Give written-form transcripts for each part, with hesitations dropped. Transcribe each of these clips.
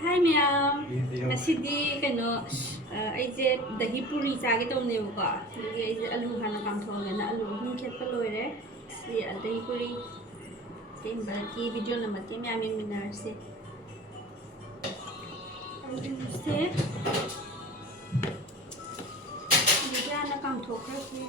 Hi ma'am. Ngasidi kano aise dahi puri chage tawne ko. Lagi aise alu hana kamthonga na alu hum khetpa loire. Si dahi puri semba ki video namati ma'am in minar se. Se video hana kamthokra ke.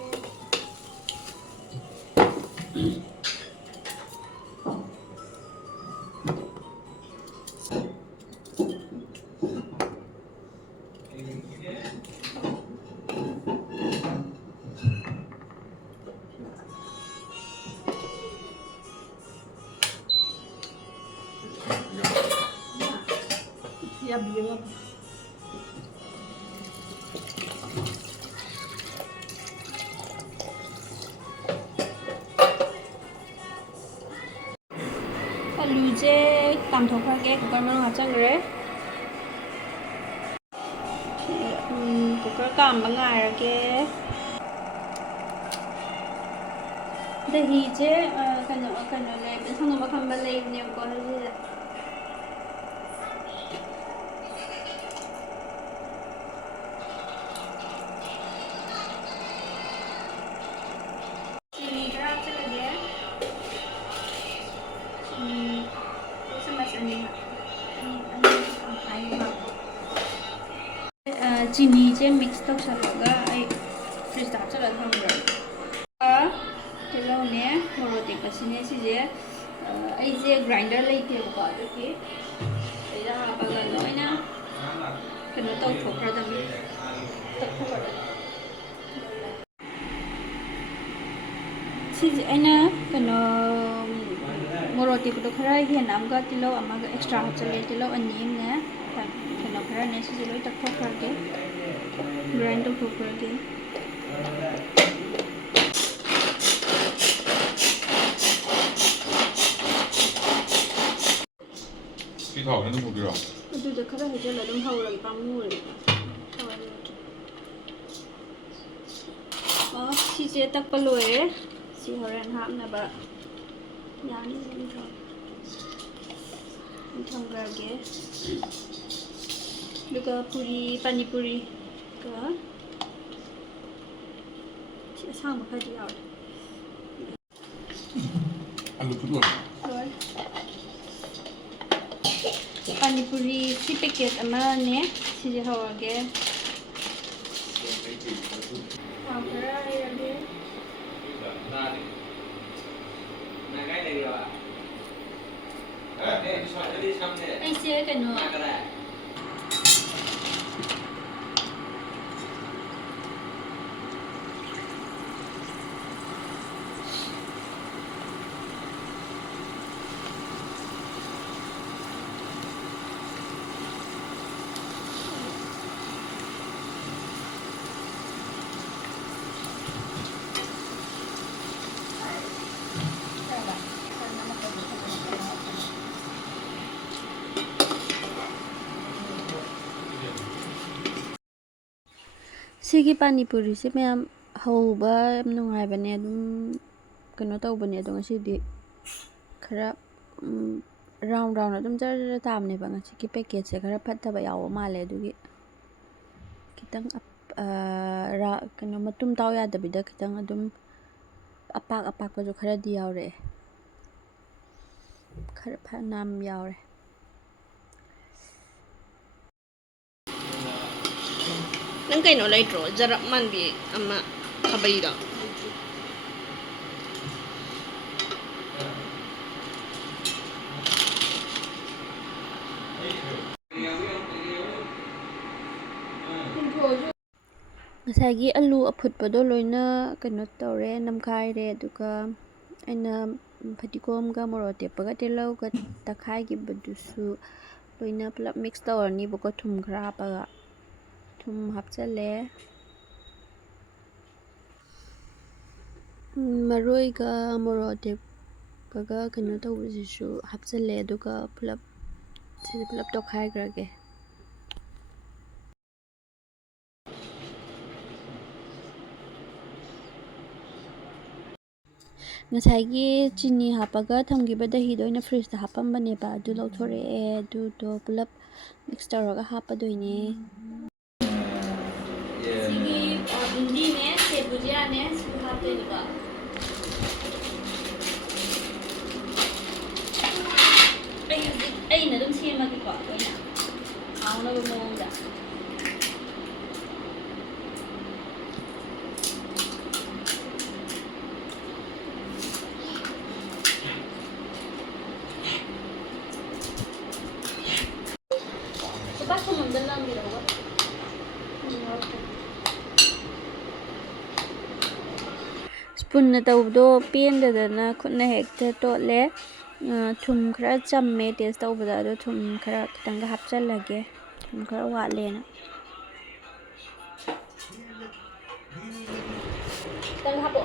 Yabiyo. Alu je kamthokra ke kukkar ma hachangre. Kukkar kam bangai ke. Dahi je kano le sang ma khamba le ne ko ha. चीनी से mix तौसलगा fridge हापचल थम्ब्रा तिलौने मोरोक तेकपसिने सिजे अइजे grinder लेतेबको अदुकी एदा हापगा लोइना कनो तौथोख्रदमी तखोखरदा सिजे अइना कनो मोरोक तेकपदो खरा हेना अमगा तिलौ अमगा extra हापचले तिलौ अनिमने कनो खरा ने सिजे लोइ तखोखरगे ग्राइंड तौथोखरगे 이 다음에는 뭐기라? ꯑꯗꯨꯗ ꯈꯔ ꯍꯩꯖꯤꯜꯂ ꯑꯗꯨꯝ ꯍꯧꯔꯒꯦ ꯄꯥꯝꯃꯨꯔꯦ ꯁꯤꯁꯦ ꯇꯛꯄ ꯂꯣꯏꯔꯦ ꯁꯤ ꯍꯣꯔꯦꯟ ꯍꯥꯞꯅꯕ ꯌꯥꯅꯤ ꯊꯝꯈ꯭ꯔꯒꯦ ꯑꯗꯨꯒ ꯄꯨꯔꯤ ꯄꯥꯅꯤꯄꯨꯔꯤꯒ ꯁꯤ ꯑꯁꯥꯡꯕ ꯈꯔꯗꯤ ꯌꯥꯎꯔꯦ 알로 그거. पानीपुरी सी पैकेट अमाने सिजे हौरगे हाउखरे आइरगे ऐसे कनो सिगी पानीपुरी से मैम हौबा नुंगाइबने अदुम कनो तौबने अदो ngasiदी खरा राउंड राउंड अदुम जर ताबने बा ngasi की पैकेट से खरा फत्तबा याव माले अदुगी खितंग कनो मतुम ताव यादबिदा खितंग अदुम अपाक अपाक पजो खरा दी यावरे खरा फनाम यावरे Nang kaino laitro jarak man bi ama kabaida. ngसाइगी आलू अफुटपदो लोइना कनो तौरे नमखाइरे अदुगा अइना फतिकोमगा मोरोक तेपगा तेलौगा तखाइगिबदुसु लोइना पुलप मिक्स तौरनी बको थुम खरा हापगा थुम हापचले मरोइगा मोरोक तेपगा कनो तौबसिसु हापचले अदुगा पुलप सिदे पुलप तोखाइग्रगे ꯉꯁꯥꯏꯒꯤ ꯆꯤꯅꯤ ꯍꯥꯞꯄꯒ ꯊꯝꯈꯤꯕ ꯗꯍꯤꯗꯣ ꯑꯩꯅ ꯐ꯭ꯔꯤꯖꯇ ꯍꯥꯞꯄꯝꯕꯅꯦꯕ ꯑꯗꯨ ꯂꯧꯊꯣꯔꯛꯑꯦ ꯑꯗꯨꯗꯣ ꯄꯨꯂꯞ ꯃꯤꯛꯁ ꯇꯧꯔꯒ ꯍꯥꯞꯄꯗꯣꯏꯅꯦ ꯁꯤꯒꯤ ꯕꯨꯟꯗꯤꯅꯦ ꯁꯦꯕꯨꯖꯤꯌꯥꯅꯦ ꯁꯤꯕꯨ ꯍꯥꯞꯇꯣꯏꯅꯤꯀꯣ ꯑꯩꯅ ꯑꯗꯨꯝ ꯁꯦꯝꯃꯒꯦꯀꯣ ꯑꯩꯅ ꯍꯥꯎꯅꯕ ꯃꯑꯣꯡꯗ ꯁ꯭ꯄꯨꯟꯅ ꯇꯧꯕꯗꯣ ꯄꯦꯟꯗꯗꯅ ꯈꯨꯠꯅ ꯍꯦꯛꯇ ꯇꯣꯠꯂꯦ ꯊꯨꯝ ꯈꯔ ꯆꯝꯃꯦ ꯇꯦꯁ ꯇꯧꯕꯗ ꯑꯗꯣ ꯊꯨꯝ ꯈꯔ ꯈꯤꯇꯪꯒ ꯍꯥꯞꯆꯜꯂꯒꯦ ꯊꯨꯝ ꯈꯔ ꯋꯥꯠꯂꯦꯅ ꯈꯤꯇꯪ ꯍꯥꯞꯄꯣ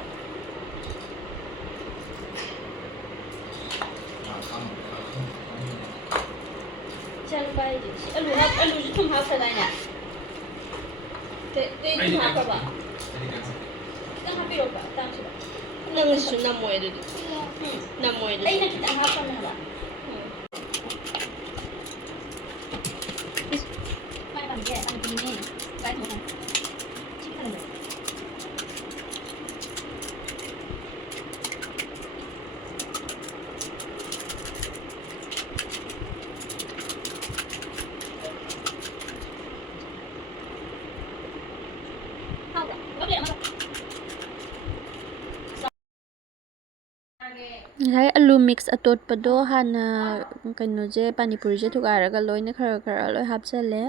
ꯑꯂꯨꯁꯨ ꯊꯨꯝ ꯍꯥꯞꯈ꯭ꯔꯗꯥꯏꯅꯦ ꯊꯨꯝ ꯍꯥꯞꯈ꯭ꯔꯕ ꯈꯤꯇꯪ ꯍꯥꯞꯄꯤꯔꯣꯕ ꯇꯥꯡꯁꯤꯗ ꯅꯪꯁꯨ ꯅꯝꯃꯣꯏ ꯑꯗꯨꯗꯤ ꯅꯝꯃꯣꯏ ꯑꯗꯨꯗꯤ ꯑꯩꯅ ꯈꯤꯇꯪ ꯍꯥꯞꯄꯅꯦ ꯍꯥꯏꯕ ꯃꯥꯏ ꯄꯥꯝꯕꯤꯁꯦ ꯄꯥꯝꯕꯤꯅꯦ ꯀꯥꯏ ꯊꯣꯛꯅ ꯁꯤ ꯈꯪꯗ꯭ꯔꯦ ꯉꯁꯥꯏ ꯑꯂꯨ ꯃꯤꯛꯁ ꯑꯇꯣꯠꯄꯗꯣ ꯍꯥꯟꯅ ꯀꯩꯅꯣꯁꯦ ꯄꯥꯅꯤꯄꯨꯔꯤꯁꯦ ꯊꯨꯒꯥꯏꯔꯒ ꯂꯣꯏꯅ ꯈꯔ ꯂꯣꯏ ꯍꯥꯞꯆꯜꯂꯦ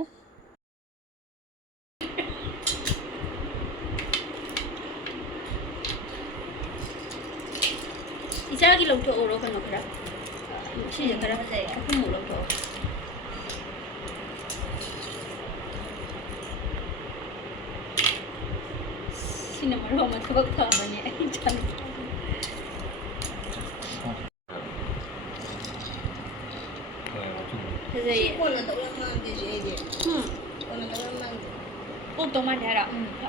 ꯏꯆꯥꯒꯤ ꯂꯧꯊꯣꯛꯎꯔꯣ ꯀꯩꯅꯣ ꯈꯔ ꯁꯤꯁꯦ ꯈꯔ ꯐꯖꯩ ꯑꯍꯨꯝꯃꯨꯛ ꯂꯧꯊꯣꯛꯑꯣ ꯁꯤꯅ ꯃꯔꯨ ꯑꯃ ꯊꯕꯛ ꯐꯕꯅꯦ ꯑꯩ ꯆꯥꯅ ꯐꯖꯩꯌꯦ ꯀꯣꯟꯅꯗꯧ ꯌꯥꯝ ꯃꯥꯟꯗꯦ ꯑꯩꯗꯤ ꯀꯣꯟꯅꯗꯧ ꯌꯥꯝ ꯃꯥꯟꯗꯦ ꯑꯣꯛꯇꯧ ꯃꯥꯜꯂꯦ ꯍꯥꯏꯔꯣ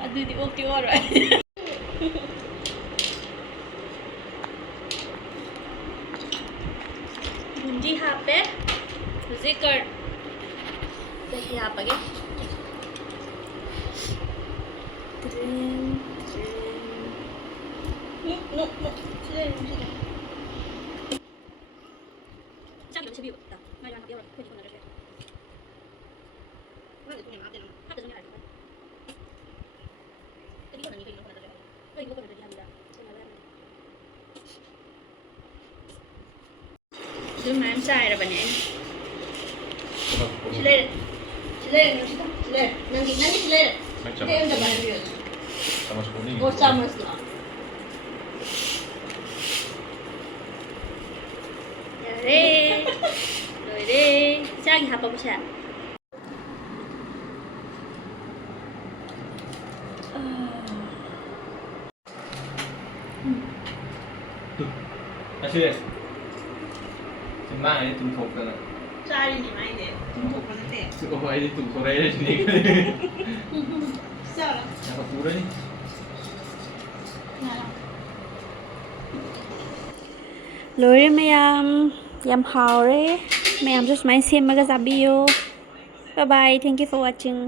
ꯑꯗꯨꯗꯤ ꯑꯣꯛꯇꯤ ꯑꯣꯏꯔꯣꯏ ꯕꯨꯟꯗꯤ ꯍꯥꯞꯄꯦ ꯍꯧꯖꯤꯛ ꯀꯔꯠ ꯗꯍꯤ ꯍꯥꯞꯄꯒꯦ ꯆꯥꯛ ꯁꯦꯝꯕꯤꯌꯨ ꯃꯥꯏ ꯍꯥꯞ ꯌꯥꯎꯔꯣꯏ ꯑꯩꯈꯣꯏꯗꯤ ꯀꯣꯟꯅꯔꯁꯦ ꯍꯥꯞꯇꯁꯨ ꯌꯥꯔꯦ ꯀꯔꯤ ꯀꯣꯟꯅꯅꯤ ꯀꯩꯅꯣ ꯀꯣꯟꯅꯗ꯭ꯔꯦ ꯀꯩꯒꯨꯝꯕ ꯀꯣꯟꯅꯗ꯭ꯔꯗꯤ ꯍꯥꯏꯕꯗ ꯑꯗꯨ ꯃꯌꯥꯝ ꯆꯥꯏꯔꯕꯅꯦ ꯑꯩꯅ ꯁꯤ ꯂꯩꯔꯦ ꯅꯪꯒꯤ ꯁꯤ ꯂꯩꯔꯦ ꯑꯣ ꯆꯥꯃꯁ ꯂꯥꯛ ꯌꯥꯔꯦ ꯂꯣꯏꯔꯦ ꯏꯆꯥꯒꯤ ꯍꯥꯞꯄꯕꯁꯦ ꯑꯁꯤ ꯆꯤꯡꯃꯥꯡ ꯇꯨꯝꯊꯣꯛꯇꯅ ꯆꯥꯔꯤꯅꯤ ꯃꯥꯏꯅꯦ ꯇꯨꯝꯊꯣꯛꯄ ꯅꯠꯇꯦ ꯑꯣ ꯑꯩꯗꯤ ꯇꯨꯝꯊꯣꯔꯛꯑꯦ ꯁꯤꯅꯤ ꯆꯥꯔꯣ ꯄꯨꯔꯅꯤ ꯂꯣꯏꯔꯦ ꯃꯌꯥꯝ ꯌꯥꯝ ꯍꯥꯎꯔꯦ ꯃꯌꯥꯝꯁꯨ ꯁꯨꯃꯥꯏꯅ ꯁꯦꯝꯃꯒ ꯆꯥꯕꯤꯌꯨ ꯕꯥꯏ ꯕꯥꯏ ꯊꯦꯡꯛ ꯌꯨ ꯐꯣꯔ ꯋꯥꯆꯤꯡ